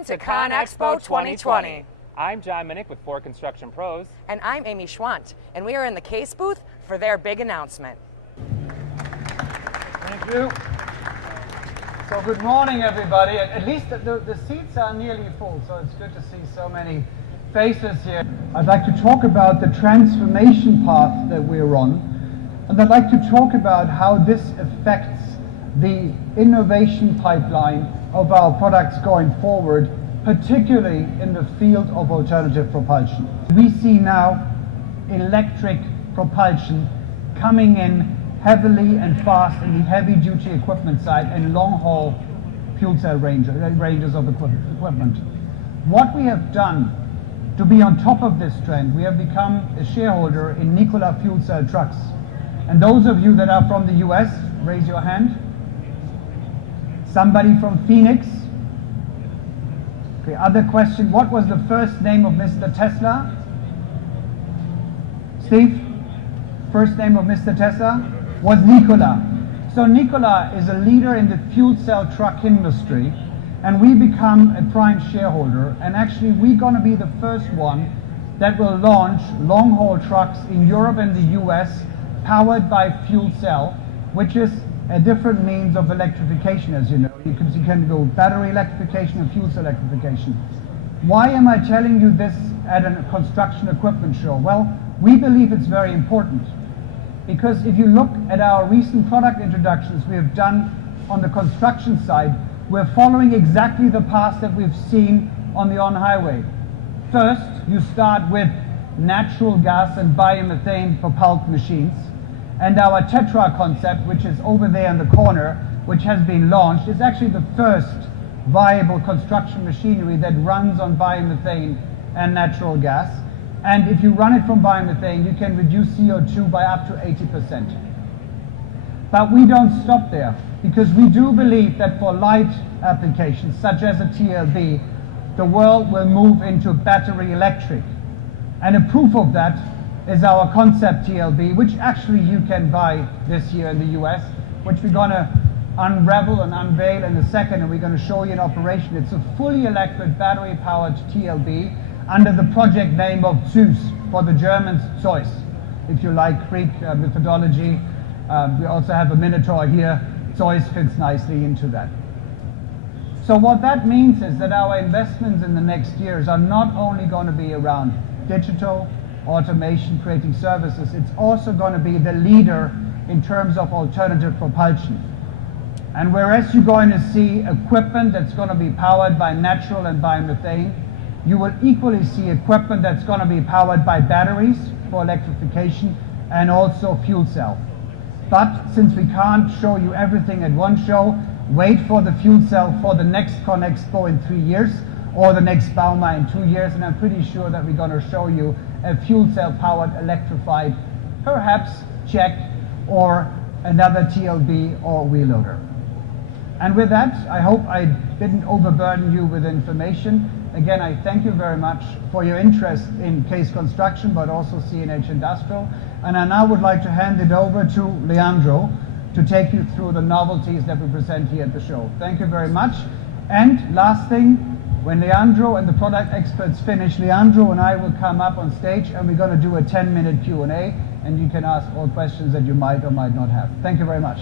Welcome to ConExpo 2020. I'm John Minnick with 4 Construction Pros. And I'm Amy Schwant, and we are in the Case booth for their big announcement. Thank you. So good morning, everybody. At least the seats are nearly full, so it's good to see so many faces here. I'd like to talk about the transformation path that we're on, and I'd like to talk about how this affects the innovation pipeline of our products going forward, particularly in the field of alternative propulsion. We see now electric propulsion coming in heavily and fast in the heavy-duty equipment side and long-haul fuel cell ranges of equipment. What we have done to be on top of this trend, we have become a shareholder in Nikola fuel cell trucks. And those of you that are from the US, raise your hand. Somebody from Phoenix? Okay, other question, what was the first name of Mr. Tesla? Steve? First name of Mr. Tesla was Nikola. So Nikola is a leader in the fuel cell truck industry, and we become a prime shareholder, and actually we're going to be the first one that will launch long-haul trucks in Europe and the US powered by fuel cell, which is a different means of electrification, as you know. You can go battery electrification and fuel cell electrification. Why am I telling you this at a construction equipment show? Well, we believe it's very important, because if you look at our recent product introductions we have done on the construction side, we're following exactly the path that we've seen on the on-highway. First, you start with natural gas and biomethane propelled machines. And our Tetra concept, which is over there in the corner, which has been launched, is actually the first viable construction machinery that runs on biomethane and natural gas. And if you run it from biomethane, you can reduce CO2 by up to 80%. But we don't stop there, because we do believe that for light applications, such as a TLB, the world will move into battery electric. And a proof of that is our concept TLB, which actually you can buy this year in the US, which we're going to unravel and unveil in a second, and we're going to show you in operation. It's a fully electric battery-powered TLB under the project name of Zeus, for the Germans Zeus, if you like Greek mythology. We also have a Minotaur here. Zeus fits nicely into that. So what that means is that our investments in the next years are not only going to be around digital, automation, creating services, it's also going to be the leader in terms of alternative propulsion. And whereas you're going to see equipment that's going to be powered by natural and biomethane, you will equally see equipment that's going to be powered by batteries for electrification and also fuel cell. But since we can't show you everything at one show, wait for the fuel cell for the next ConExpo in 3 years, or the next Bauma in 2 years, and I'm pretty sure that we're going to show you a fuel cell powered electrified, perhaps Czech or another TLB or wheel loader. And with that, I hope I didn't overburden you with information. Again, I thank you very much for your interest in Case Construction, but also CNH Industrial. And I now would like to hand it over to Leandro to take you through the novelties that we present here at the show. Thank you very much. And last thing, when Leandro and the product experts finish, Leandro and I will come up on stage, and we're going to do a 10-minute Q&A, and you can ask all questions that you might or might not have. Thank you very much.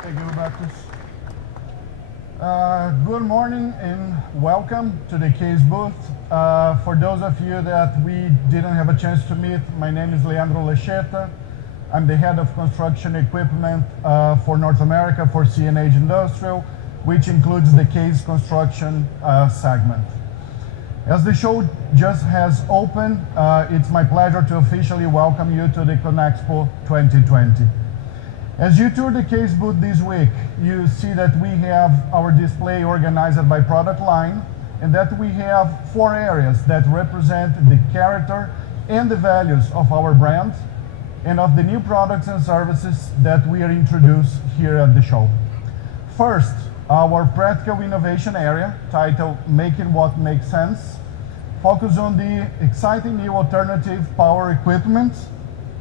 Thank you, Robertus. Good morning and welcome to the Case booth. For those of you that we didn't have a chance to meet, my name is Leandro Lecheta. I'm the head of construction equipment for North America for CNH Industrial, which includes the Case Construction segment. As the show just has opened, it's my pleasure to officially welcome you to the ConExpo 2020. As you tour the Case booth this week, you see that we have our display organized by product line, and that we have 4 areas that represent the character and the values of our brand and of the new products and services that we are introduced here at the show. First, our practical innovation area, titled Making What Makes Sense, focus on the exciting new alternative power equipment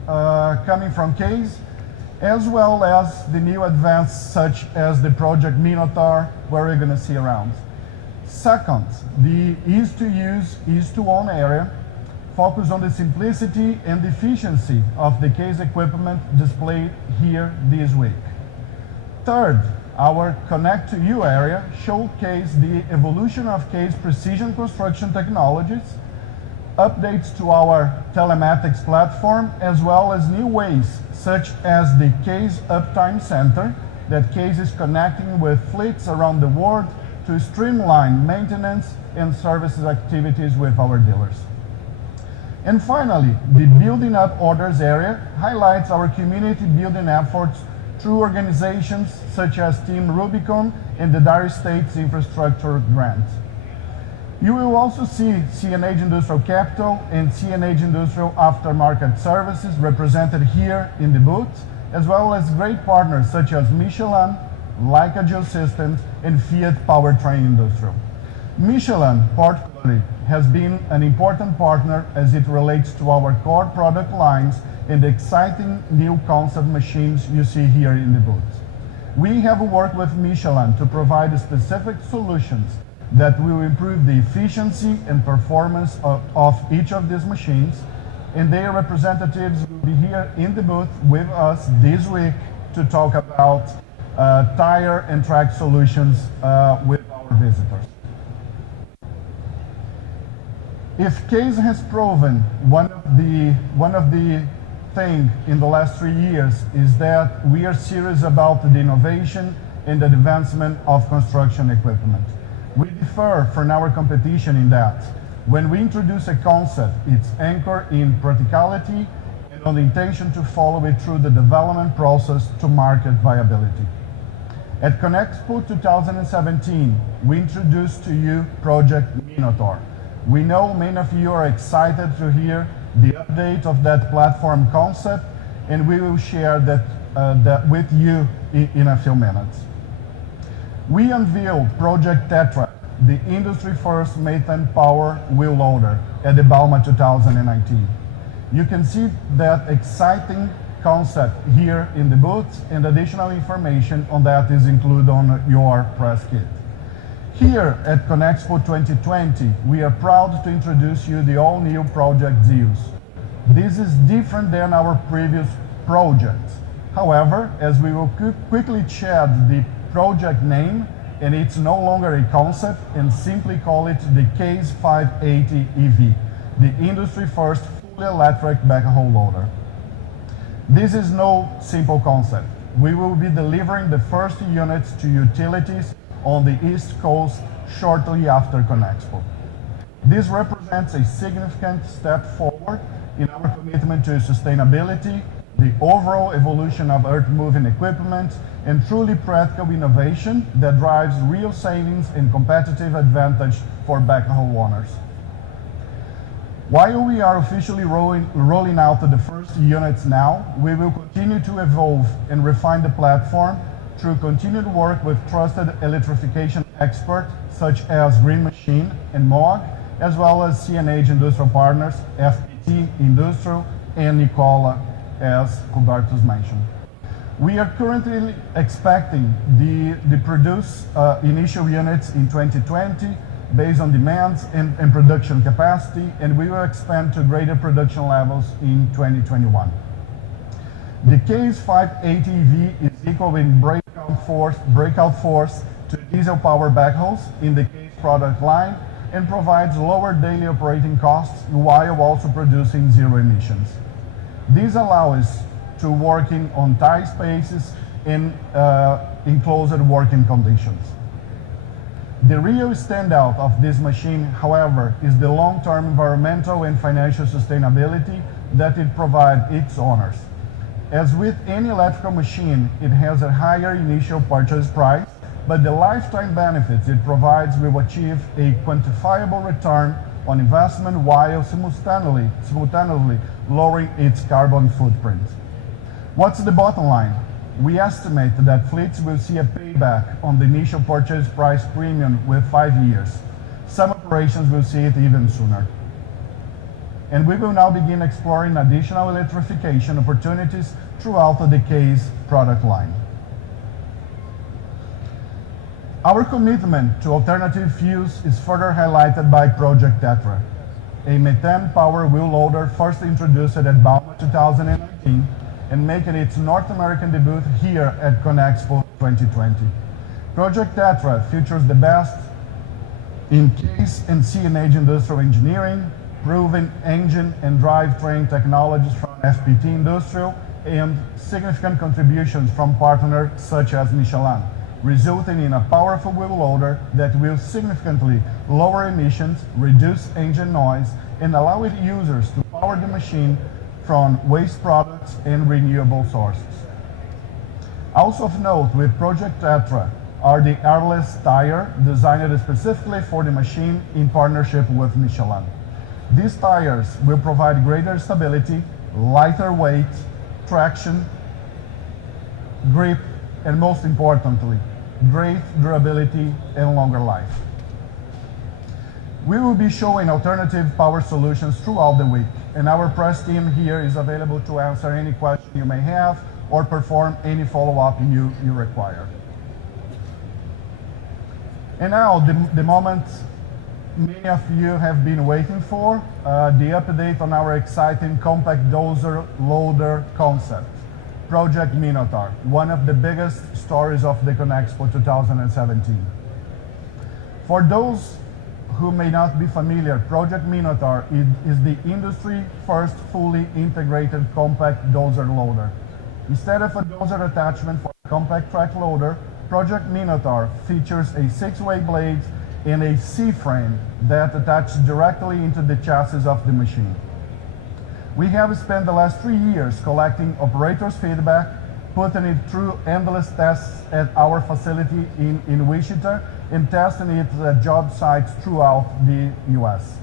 coming from Case, as well as the new advances such as the project Minotaur, where we're going to see around. Second, the ease to use, ease to own area focus on the simplicity and efficiency of the case equipment displayed here this week. Third, our Connect to You area showcase the evolution of case precision construction technologies, updates to our telematics platform, as well as new ways such as the Case Uptime Center that Case is connecting with fleets around the world to streamline maintenance and services activities with our dealers. And finally, the Building Up Orders area highlights our community building efforts through organizations such as Team Rubicon and the Dire States Infrastructure Grant. You will also see CNH Industrial Capital and CNH Industrial Aftermarket Services represented here in the booth, as well as great partners such as Michelin, Leica Geosystems, and Fiat Powertrain Industrial. Michelin, particularly, has been an important partner as it relates to our core product lines and the exciting new concept machines you see here in the booth. We have worked with Michelin to provide specific solutions that will improve the efficiency and performance of each of these machines, and their representatives will be here in the booth with us this week to talk about tire and track solutions with our visitors. If Case has proven one of the things in the last 3 years is that we are serious about the innovation and the advancement of construction equipment. We differ from our competition in that when we introduce a concept, it's anchored in practicality and on the intention to follow it through the development process to market viability. At ConExpo 2017, we introduced to you Project Minotaur. We know many of you are excited to hear the update of that platform concept, and we will share that with you in a few minutes. We unveiled Project Tetra, the industry-first methane power wheel loader at the Bauma 2019. You can see that exciting concept here in the booth, and additional information on that is included on your press kit. Here at ConExpo 2020, we are proud to introduce you the all-new Project Zeus. This is different than our previous projects. However, as we will quickly shed the project name, and it's no longer a concept, and simply call it the Case 580 EV, the industry-first fully electric backhoe loader. This is no simple concept. We will be delivering the first units to utilities on the East Coast shortly after ConExpo. This represents a significant step forward in our commitment to sustainability, the overall evolution of earth-moving equipment, and truly practical innovation that drives real savings and competitive advantage for backhoe owners. While we are officially rolling out the first units now, we will continue to evolve and refine the platform through continued work with trusted electrification experts such as Green Machine and MOG, as well as CNH Industrial Partners, FPT Industrial, and Nicola, as Hubertus mentioned. We are currently expecting the produce initial units in 2020 based on demands and production capacity, and we will expand to greater production levels in 2021. The Case 580 EV is equal in breakout force to diesel power backhoes in the Case product line and provides lower daily operating costs while also producing zero emissions. This allows us to work on tight spaces in enclosed working conditions. The real standout of this machine, however, is the long-term environmental and financial sustainability that it provides its owners. As with any electrical machine, it has a higher initial purchase price, but the lifetime benefits it provides will achieve a quantifiable return on investment while simultaneously lowering its carbon footprint. What's the bottom line? We estimate that fleets will see a payback on the initial purchase price premium with 5 years. Some operations will see it even sooner. and we will now begin exploring additional electrification opportunities throughout the Case product line. Our commitment to alternative fuels is further highlighted by Project Tetra, a methane-powered wheel loader first introduced at Bauma 2019 and making its North American debut here at ConExpo 2020. Project Tetra features the best in Case and CNH industrial engineering, proven engine and drivetrain technologies from FPT Industrial, and significant contributions from partners such as Michelin, resulting in a powerful wheel loader that will significantly lower emissions, reduce engine noise, and allow its users to power the machine from waste products and renewable sources. Also of note with Project Tetra are the airless tire designed specifically for the machine in partnership with Michelin. These tires will provide greater stability, lighter weight, traction, grip, and most importantly, great durability and longer life. We will be showing alternative power solutions throughout the week, and our press team here is available to answer any question you may have or perform any follow-up you require. And now, the moment many of you have been waiting for, the update on our exciting compact dozer loader concept, Project Minotaur, one of the biggest stories of the ConExpo 2017. For those who may not be familiar, Project Minotaur is the industry first fully integrated compact dozer loader. Instead of a dozer attachment for a compact track loader, Project Minotaur features a 6-way blade and a C-frame that attaches directly into the chassis of the machine. We have spent the last 3 years collecting operators' feedback, putting it through endless tests at our facility in Wichita, and testing it at job sites throughout the US.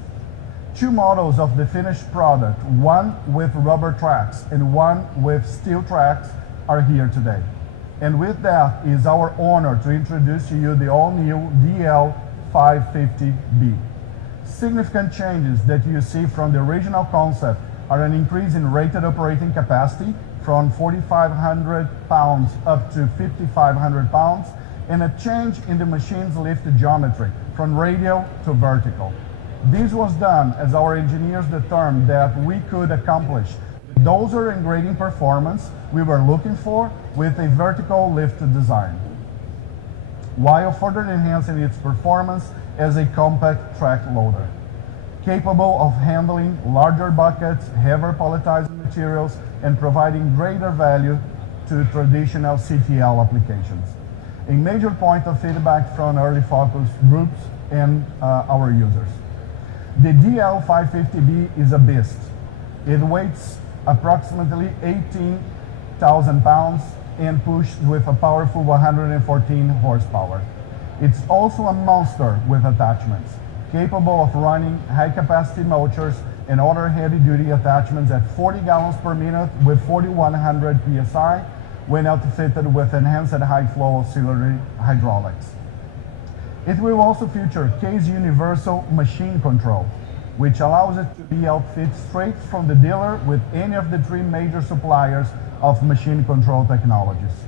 2 models of the finished product, one with rubber tracks and one with steel tracks, are here today. And with that, it is our honor to introduce to you the all-new DL550B. Significant changes that you see from the original concept are an increase in rated operating capacity from 4,500 pounds up to 5,500 pounds, and a change in the machine's lift geometry from radial to vertical. This was done as our engineers determined that we could accomplish the dozer and grading performance we were looking for with a vertical lift design, while further enhancing its performance as a compact track loader, capable of handling larger buckets, heavier palletized materials, and providing greater value to traditional CTL applications. A major point of feedback from early focus groups and our users. The DL550B is a beast. It weighs approximately 18,000 pounds and pushed with a powerful 114 horsepower. It's also a monster with attachments, capable of running high-capacity motors and other heavy-duty attachments at 40 gallons per minute with 4,100 psi when outfitted with enhanced high-flow auxiliary hydraulics. It will also feature Case Universal Machine Control, which allows it to be outfitted straight from the dealer with any of the 3 major suppliers of machine control technologies.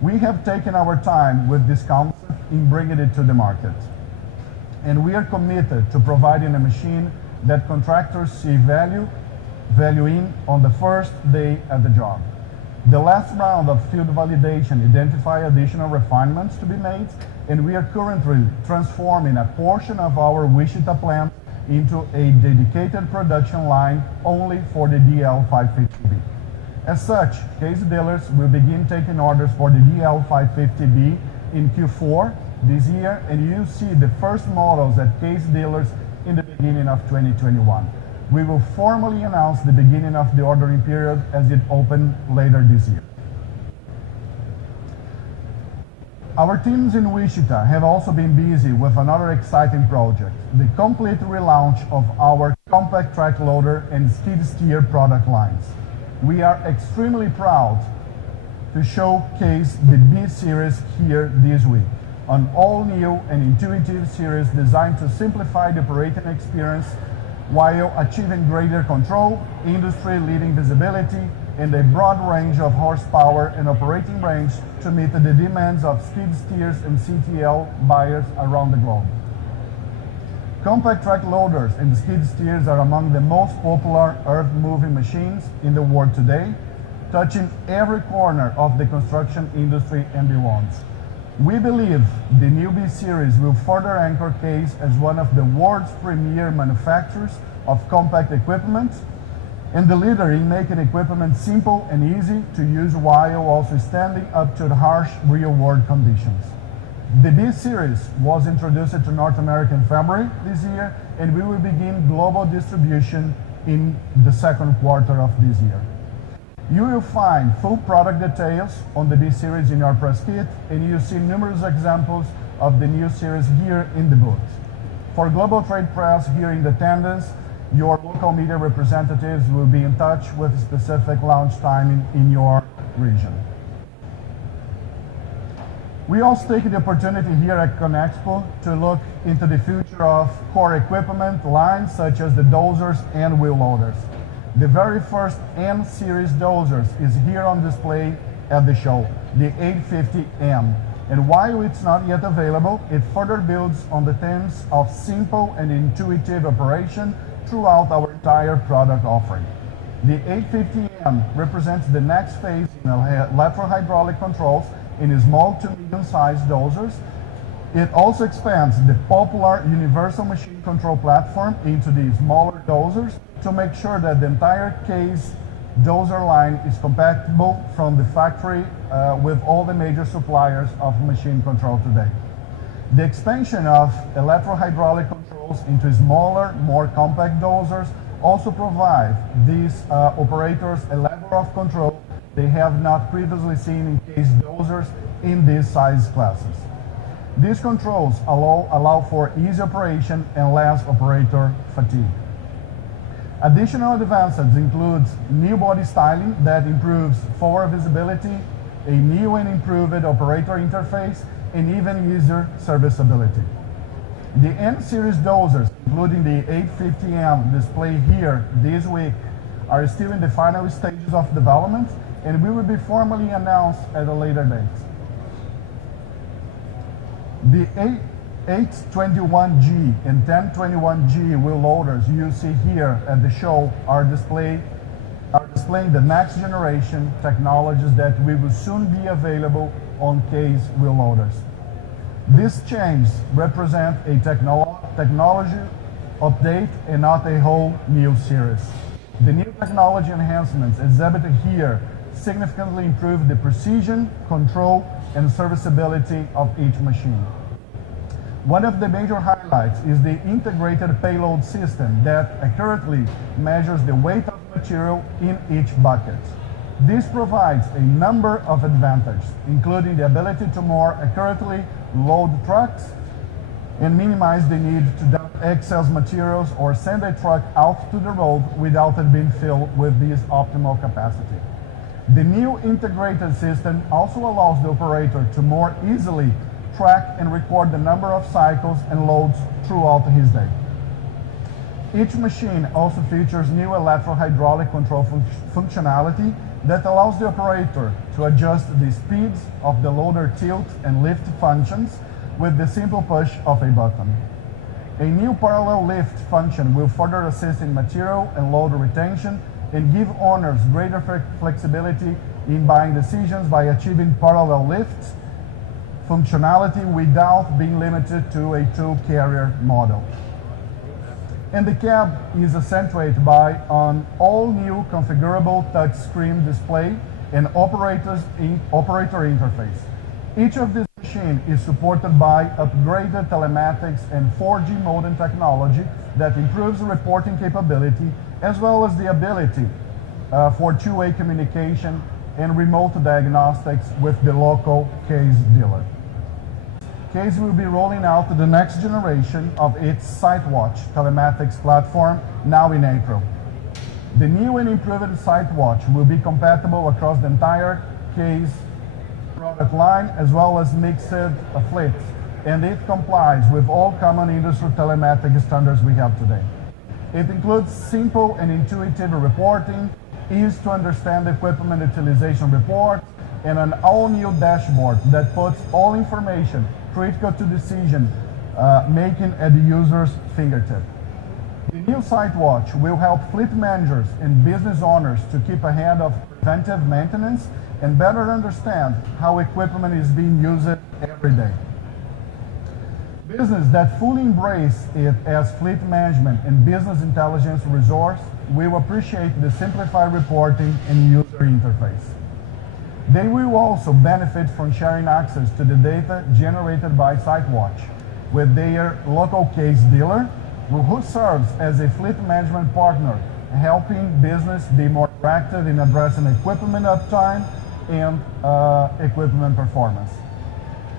We have taken our time with this concept in bringing it to the market, and we are committed to providing a machine that contractors see value in on the first day at the job. The last round of field validation identified additional refinements to be made, and we are currently transforming a portion of our Wichita plant into a dedicated production line only for the DL550B. As such, Case dealers will begin taking orders for the DL550B in Q4 this year, and you'll see the first models at Case dealers in the beginning of 2021. We will formally announce the beginning of the ordering period as it opens later this year. Our teams in Wichita have also been busy with another exciting project, the complete relaunch of our compact track loader and skid steer product lines. We are extremely proud to showcase the B Series here this week, an all-new and intuitive series designed to simplify the operating experience while achieving greater control, industry-leading visibility, and a broad range of horsepower and operating range to meet the demands of skid steers and CTL buyers around the globe. Compact track loaders and skid steers are among the most popular earth-moving machines in the world today, touching every corner of the construction industry and beyond. We believe the new B-Series will further anchor Case as one of the world's premier manufacturers of compact equipment and the leader in making equipment simple and easy to use while also standing up to the harsh real-world conditions. The B-Series was introduced to North America in February this year, and we will begin global distribution in the second quarter of this year. You will find full product details on the B-Series in your press kit, and you'll see numerous examples of the new series here in the booth. For global trade press here in attendance, your local media representatives will be in touch with specific launch timing in your region. We also take the opportunity here at ConExpo to look into the future of core equipment lines such as the dozers and wheel loaders. The very first M-Series dozers is here on display at the show, the 850M. And while it's not yet available, it further builds on the themes of simple and intuitive operation throughout our entire product offering. The 850M represents the next phase in electro-hydraulic controls in small to medium-sized dozers. It also expands the popular universal machine control platform into the smaller dozers to make sure that the entire Case dozer line is compatible from the factory with all the major suppliers of machine control today. The expansion of electro-hydraulic controls into smaller, more compact dozers also provide these operators a level of control they have not previously seen in Case dozers in these size classes. These controls allow for easy operation and less operator fatigue. Additional advances include new body styling that improves forward visibility, a new and improved operator interface, and even easier serviceability. The M-Series dozers, including the 850M displayed here this week, are still in the final stages of development and will be formally announced at a later date. The 821G and 1021G wheel loaders you see here at the show are displaying the next generation technologies that will soon be available on Case wheel loaders. These changes represent a technology update and not a whole new series. The new technology enhancements exhibited here significantly improve the precision, control, and serviceability of each machine. One of the major highlights is the integrated payload system that accurately measures the weight of material in each bucket. This provides a number of advantages, including the ability to more accurately load trucks and minimize the need to dump excess materials or send a truck out to the road without it being filled with this optimal capacity. The new integrated system also allows the operator to more easily track and record the number of cycles and loads throughout his day. Each machine also features new electro-hydraulic control functionality that allows the operator to adjust the speeds of the loader tilt and lift functions with the simple push of a button. A new parallel lift function will further assist in material and load retention and give owners greater flexibility in buying decisions by achieving parallel lift functionality without being limited to a two-carrier model. And the cab is accentuated by an all-new configurable touchscreen display and operator interface. Each of these machines is supported by upgraded telematics and 4G modem technology that improves reporting capability as well as the ability for two-way communication and remote diagnostics with the local Case dealer. Case will be rolling out the next generation of its SiteWatch telematics platform now in April. The new and improved SiteWatch will be compatible across the entire Case product line as well as mixed fleets, and it complies with all common industry telematics standards we have today. It includes simple and intuitive reporting, easy to understand equipment utilization reports, and an all-new dashboard that puts all information critical to decision making at the user's fingertip. The new SiteWatch will help fleet managers and business owners to keep ahead of preventive maintenance and better understand how equipment is being used every day. Business that fully embrace it as fleet management and business intelligence resource will appreciate the simplified reporting and user interface. They will also benefit from sharing access to the data generated by SiteWatch with their local case dealer, who serves as a fleet management partner, helping business be more proactive in addressing equipment uptime and equipment performance.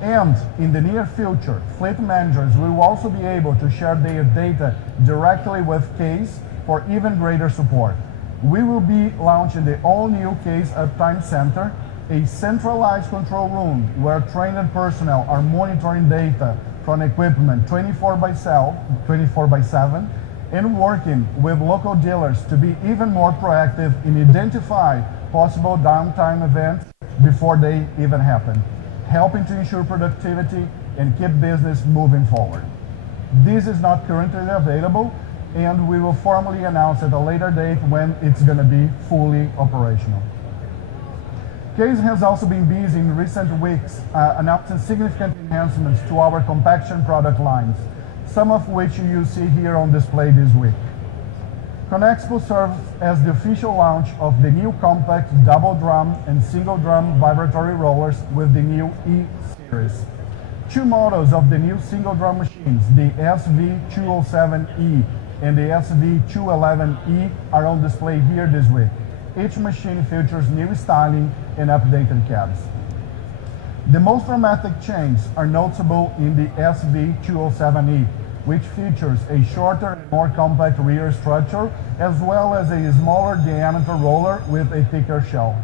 And in the near future, fleet managers will also be able to share their data directly with Case for even greater support. We will be launching the all-new Case Uptime Center, a centralized control room where trained personnel are monitoring data from equipment 24/7 and working with local dealers to be even more proactive in identifying possible downtime events before they even happen, helping to ensure productivity and keep business moving forward. This is not currently available, and we will formally announce at a later date when it's going to be fully operational. Case has also been busy in recent weeks announcing significant enhancements to our Compaction product lines, some of which you see here on display this week. ConExpo serves as the official launch of the new compact double drum and single drum vibratory rollers with the new E-Series. Two models of the new single drum machines, the SV207E and the SV211E, are on display here this week. Each machine features new styling and updated cabs. The most dramatic changes are noticeable in the SV207E, which features a shorter and more compact rear structure, as well as a smaller diameter roller with a thicker shell.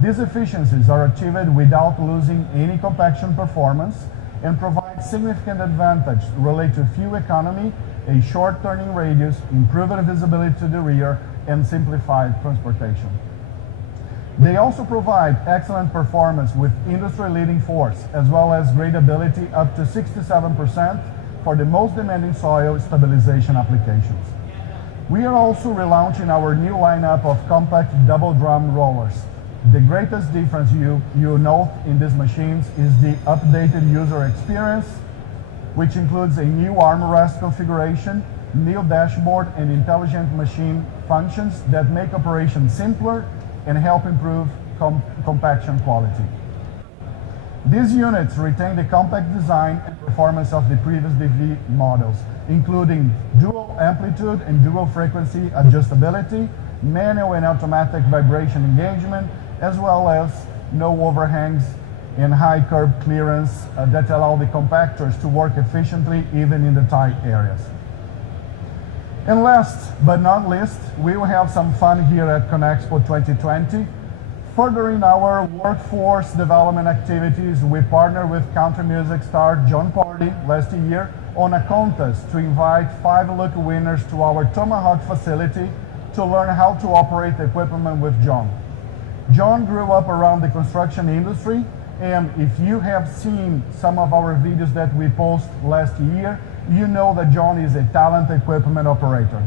These efficiencies are achieved without losing any compaction performance and provide significant advantage related to fuel economy, a short turning radius, improved visibility to the rear, and simplified transportation. They also provide excellent performance with industry-leading force, as well as gradability up to 67% for the most demanding soil stabilization applications. We are also relaunching our new lineup of compact double drum rollers. The greatest difference you note in these machines is the updated user experience, which includes a new armrest configuration, new dashboard, and intelligent machine functions that make operation simpler and help improve compaction quality. These units retain the compact design and performance of the previous DV models, including dual amplitude and dual frequency adjustability, manual and automatic vibration engagement, as well as no overhangs and high curb clearance that allow the compactors to work efficiently even in the tight areas. And last but not least, we will have some fun here at ConExpo 2020. Furthering our workforce development activities, we partnered with country music star John Party last year on a contest to invite 5 lucky winners to our Tomahawk facility to learn how to operate equipment with John. John grew up around the construction industry, and if you have seen some of our videos that we posted last year, you know that John is a talented equipment operator.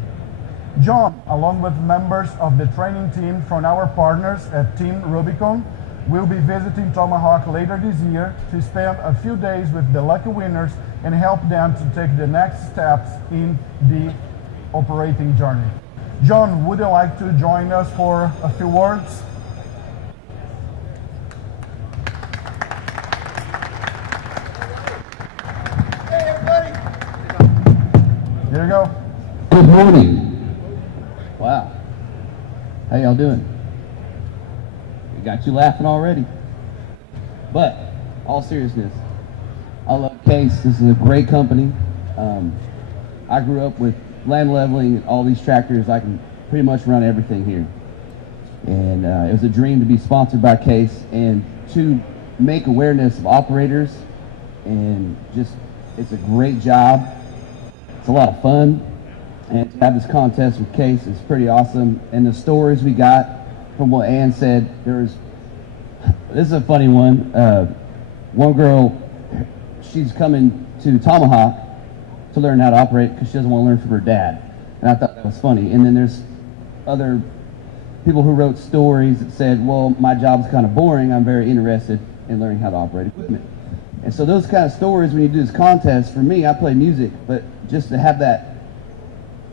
John, along with members of the training team from our partners at Team Rubicon, will be visiting Tomahawk later this year to spend a few days with the lucky winners and help them to take the next steps in the operating journey. John, would you like to join us for a few words? Hey everybody! Here you go. Good morning. Wow. How y'all doing? We got you laughing already. But, all seriousness, I love Case. This is a great company. I grew up with land leveling and all these tractors. I can pretty much run everything here. And it was a dream to be sponsored by Case and to make awareness of operators, and just, it's a great job. It's a lot of fun. And have this contest with Case is pretty awesome. And the stories we got from what Ann said, this is a funny one. One girl, she's coming to Tomahawk to learn how to operate because she doesn't want to learn from her dad. And I thought that was funny. And then there's other people who wrote stories that said, well, my job's kind of boring. I'm very interested in learning how to operate equipment. And so those kind of stories, when you do this contest, for me, I play music, but just to have that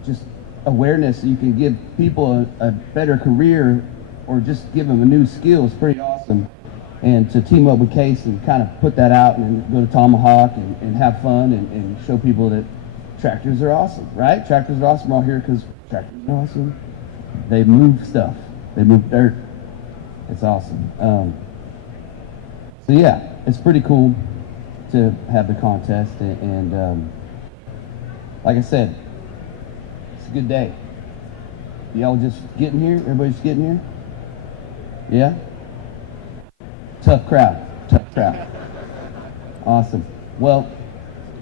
just awareness so you can give people a better career or just give them a new skill is pretty awesome. And to team up with Case and kind of put that out and go to Tomahawk and have fun and show people that tractors are awesome, right? Tractors are awesome. We're all here because tractors are awesome. They move stuff. They move dirt. It's awesome. So yeah, it's pretty cool to have the contest. And like I said, it's a good day. Y'all just getting here? Everybody's just getting here? Yeah? Tough crowd. Tough crowd. Awesome. Well,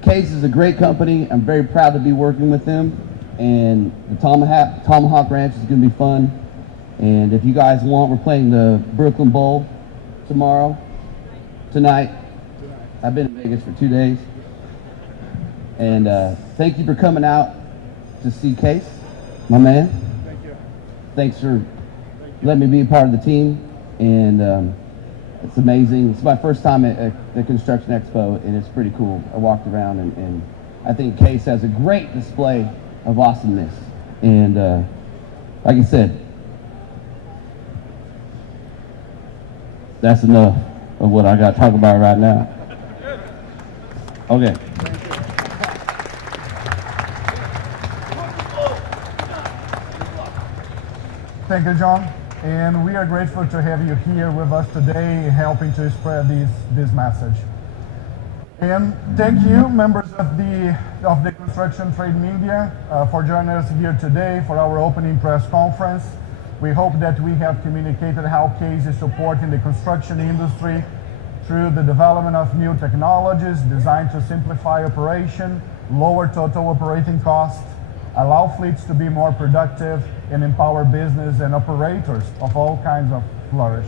Case is a great company. I'm very proud to be working with them. And the Tomahawk Ranch is going to be fun. And if you guys want, we're playing the Brooklyn Bowl tonight. I've been in Vegas for 2 days. And thank you for coming out to see Case, my man. Thank you. Thanks for letting me be a part of the team. And it's amazing. It's my first time at the Construction Expo, and it's pretty cool. I walked around, and I think Case has a great display of awesomeness. And like I said, that's enough of what I got to talk about right now. Okay. Thank you, John. And we are grateful to have you here with us today, helping to spread this message. And thank you, members of the Construction Trade Media, for joining us here today for our opening press conference. We hope that we have communicated how Case is supporting the construction industry through the development of new technologies designed to simplify operation, lower total operating costs, allow fleets to be more productive, and empower business and operators of all kinds of flourish.